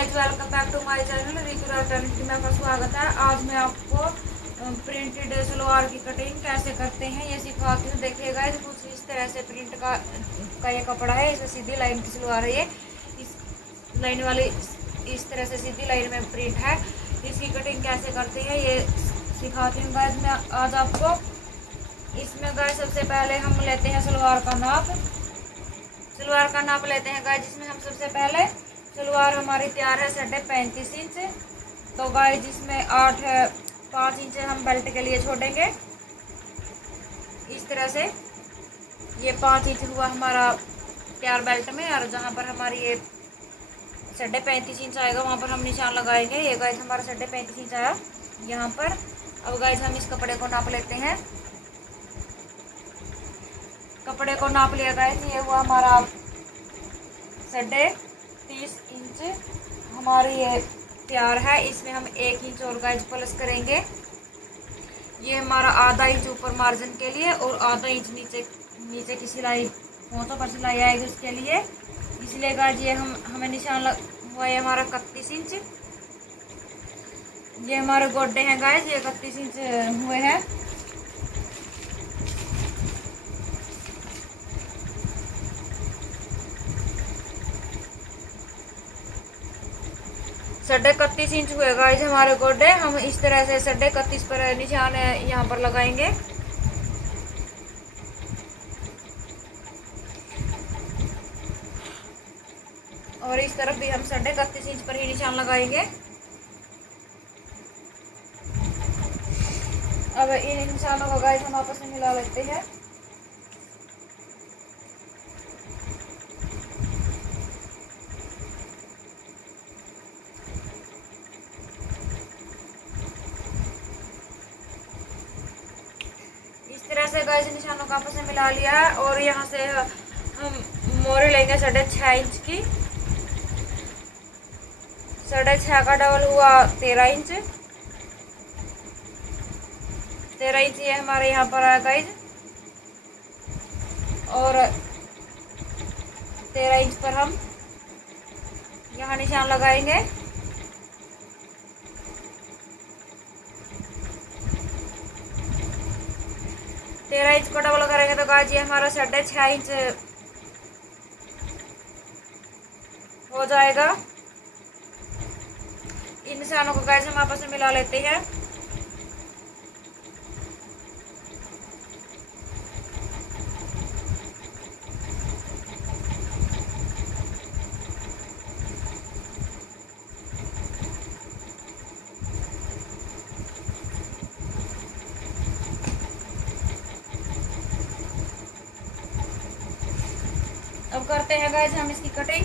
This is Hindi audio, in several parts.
Guys, welcome back to my channel Ritu Rajdhani में आपका स्वागत है। आज मैं आपको प्रिंटेड सलवार की कटिंग कैसे करते हैं ये सिखाती हूँ। देखिए गाइस, कुछ इस तरह से प्रिंट का ये कपड़ा है। इसमें सीधी लाइन की सलवार है। ये इस लाइन वाली इस तरह से सीधी लाइन में प्रिंट है। इसकी कटिंग कैसे करते हैं ये सिखाती हूँ गाइस मैं आज आपको। इसमें गाइस सबसे पहले हम लेते हैं सलवार का नाप लेते हैं गाइस, जिसमें हम सबसे पहले सलवार हमारी तैयार है 35.5 इंच। तो गाइस जिसमें 5 इंच हम बेल्ट के लिए छोड़ेंगे। इस तरह से ये 5 इंच हुआ हमारा तैयार बेल्ट में, और जहाँ पर हमारी ये 35.5 इंच आएगा वहाँ पर हम निशान लगाएंगे। ये गाइस हमारा 35.5 इंच आया यहाँ पर। अब गाइस हम इस कपड़े को नाप लेते हैं। कपड़े को नाप लिया गाइस, ये हुआ हमारा 30 इंच हमारी ये तैयार है। इसमें हम 1 इंच और गाइस प्लस करेंगे। ये हमारा आधा इंच ऊपर मार्जिन के लिए और आधा इंच नीचे की सिलाई पोंचों पर सिलाई आएगी उसके लिए। इसलिए गाइस ये हमें निशान हुआ है हमारा 31 इंच। ये हमारे गोड्डे हैं गाइस, ये 31 इंच हुए हैं। 31.5 इंच हुए गाइस हमारे गोड्डे। हम इस तरह से 31.5 पर निशान यहाँ पर लगाएंगे। और इस तरफ भी हम 31.5 इंच पर ही निशान लगाएंगे। अब इन निशानों को गाइस हम आपस में मिला लेते हैं। इस तरह से गाइस निशानों को आपस में मिला लिया है। और यहाँ से हम मोहर लेंगे 6.5 इंच की। 6.5 का डबल हुआ 13 इंच। 13 इंच ये हमारे यहाँ पर आया गाइस। और 13 इंच पर हम यहाँ निशान लगाएंगे। तेरह इंच को डबल करेंगे तो गाइस ये हमारा 6.5 इंच हो जाएगा। इन निशानों को गाइस हम आपस में मिला लेते हैं। अब करते हैं गाइस हम इसकी कटिंग।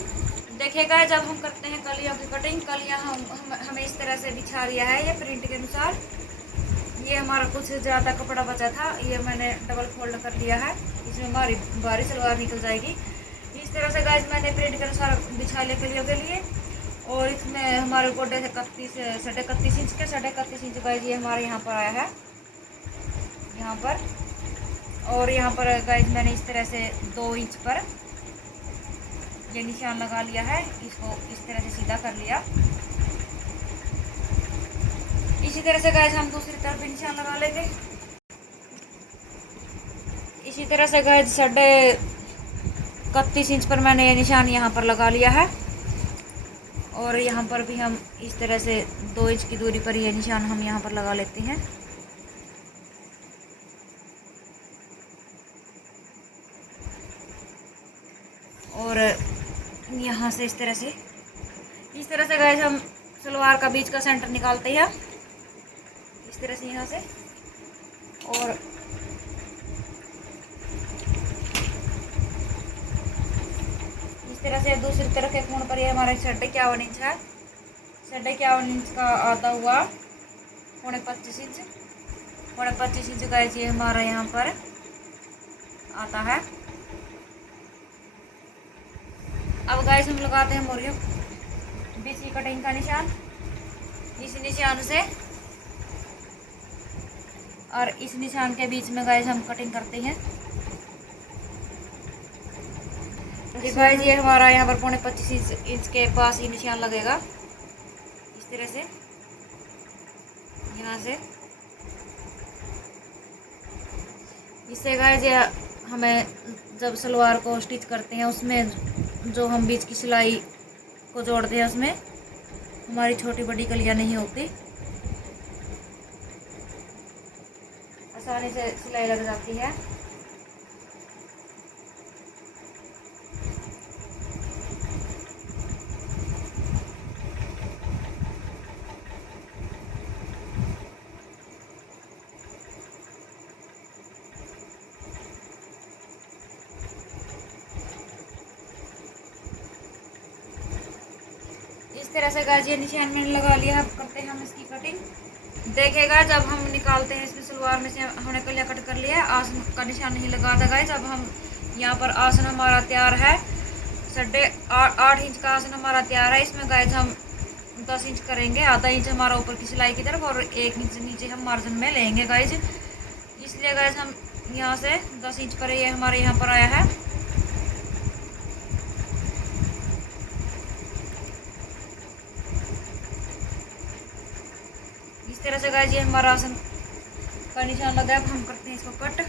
देखिए गाइस, जब हम करते हैं कलियों की कटिंग, कलियां हमें इस तरह से बिछा लिया है ये प्रिंट के अनुसार। ये हमारा कुछ ज़्यादा कपड़ा बचा था, ये मैंने डबल फोल्ड कर लिया है। इसमें हमारी बारी सलवार निकल जाएगी। इस तरह से गाइस मैंने प्रिंट के अनुसार बिछा लिया कलियों के लिए। और इसमें हमारे गोड्डे से 31 इंच के 31.5 इंच गाइस ये हमारे यहाँ पर आया है यहाँ पर। और यहाँ पर गाइस मैंने इस तरह से 2 इंच पर ये निशान लगा लिया है। इसको इस तरह से सीधा कर लिया। इसी तरह से गाइस हम दूसरी तरफ भी निशान लगा लेंगे। इसी तरह से गाइस 31.5 इंच पर मैंने ये निशान यहाँ पर लगा लिया है। और यहाँ पर भी हम इस तरह से 2 इंच की दूरी पर ये निशान हम यहाँ पर लगा लेते हैं। और यहाँ से इस तरह से गाइस हम सलवार का बीच का सेंटर निकालते हैं इस तरह से यहाँ से। और इस तरह से दूसरी तरफ के कोण पर ये हमारा 51 इंच है। 51 इंच का आधा हुआ 25 इंच। 25 इंच गाइस ये हमारा यहाँ पर आता है। अब गाइस हम लगाते हैं मोरियों बीच की कटिंग का निशान। इस निशान से और इस निशान के बीच में गाइस हम कटिंग करते हैं। तो गाइस ये हमारा यहाँ पर 25 इंच के पास ही निशान लगेगा। तरह से यहाँ से। इससे गाइस हमें जब सलवार को स्टिच करते हैं उसमें जो हम बीच की सिलाई को जोड़ते हैं उसमें हमारी छोटी बड़ी कलियां नहीं होती, आसानी से सिलाई लग जाती है। इस तरह से गाइस ये निशान मैंने लगा लिया। अब करते हैं हम इसकी कटिंग। देखिएगा जब हम निकालते हैं इसमें सलवार में से हमने कलिया कट कर लिया है, आसन का निशान नहीं लगा था गाइस। अब हम यहाँ पर आसन हमारा तैयार है, 8.5 इंच का आसन हमारा तैयार है। इसमें गाइस हम 10 इंच करेंगे, आधा इंच हमारा ऊपर की सिलाई की तरफ और 1 इंच नीचे हम मार्जिन में लेंगे गाइस। इसलिए गाइस हम यहाँ से 10 इंच पर ये हमारे यहाँ पर आया है। इस तरह से गाइस ये हमारा आसन का निशान लगा है। अब हम करते हैं इसको कट।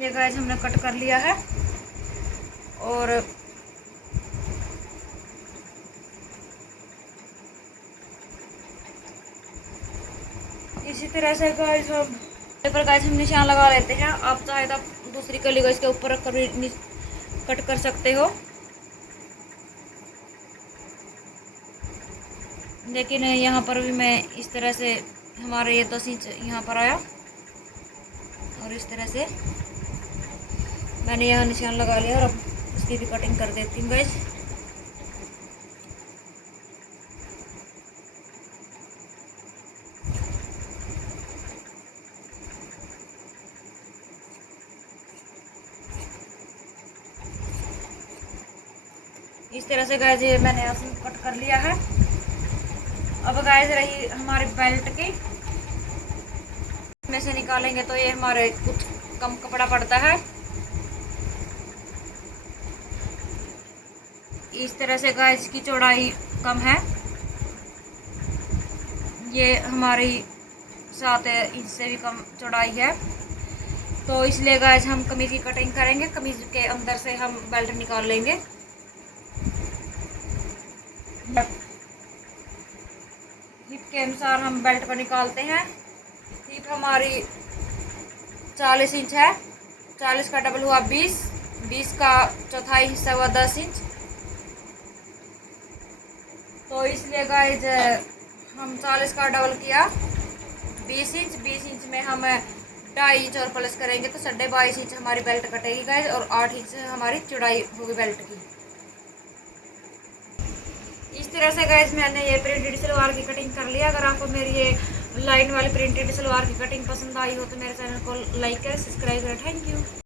ये गाइस हमने कट कर लिया है और इसी तरह से गाइस हम पर गाइस हम निशान लगा लेते हैं। आप चाहे तो दूसरी कली को इसके ऊपर रख कर भी कट कर सकते हो, लेकिन यहाँ पर भी मैं इस तरह से हमारे ये 10 इंच यहाँ पर आया और इस तरह से मैंने यहाँ निशान लगा लिया और अब इसकी भी कटिंग कर देती हूँ गाइस। इस तरह से गाइस ये मैंने आसन कट कर लिया है। अब गाइस रही हमारे बेल्ट की, में से निकालेंगे तो ये हमारे कुछ कम कपड़ा पड़ता है। इस तरह से गाइस की चौड़ाई कम है, ये हमारी 7 इंच से भी कम चौड़ाई है। तो इसलिए गाइस हम कमीज की कटिंग करेंगे, कमीज के अंदर से हम बेल्ट निकाल लेंगे। हिप के अनुसार हम बेल्ट को निकालते हैं। हिप हमारी 40 इंच है, 40 का डबल हुआ 20, 20 का चौथाई हिस्सा हुआ 10 इंच। तो इसलिए गाइस हम 40 का डबल किया 20 इंच, 20 इंच में हम 2.5 इंच और प्लस करेंगे तो 22.5 इंच हमारी बेल्ट कटेगी गाइस और 8 इंच हमारी चौड़ाई होगी बेल्ट की। इस तरह से गाइस मैंने ये प्रिंटेड सलवार की कटिंग कर लिया। अगर आपको मेरी ये लाइन वाली प्रिंटेड सलवार की कटिंग पसंद आई हो तो मेरे चैनल को लाइक करें, सब्सक्राइब करें। Thank you.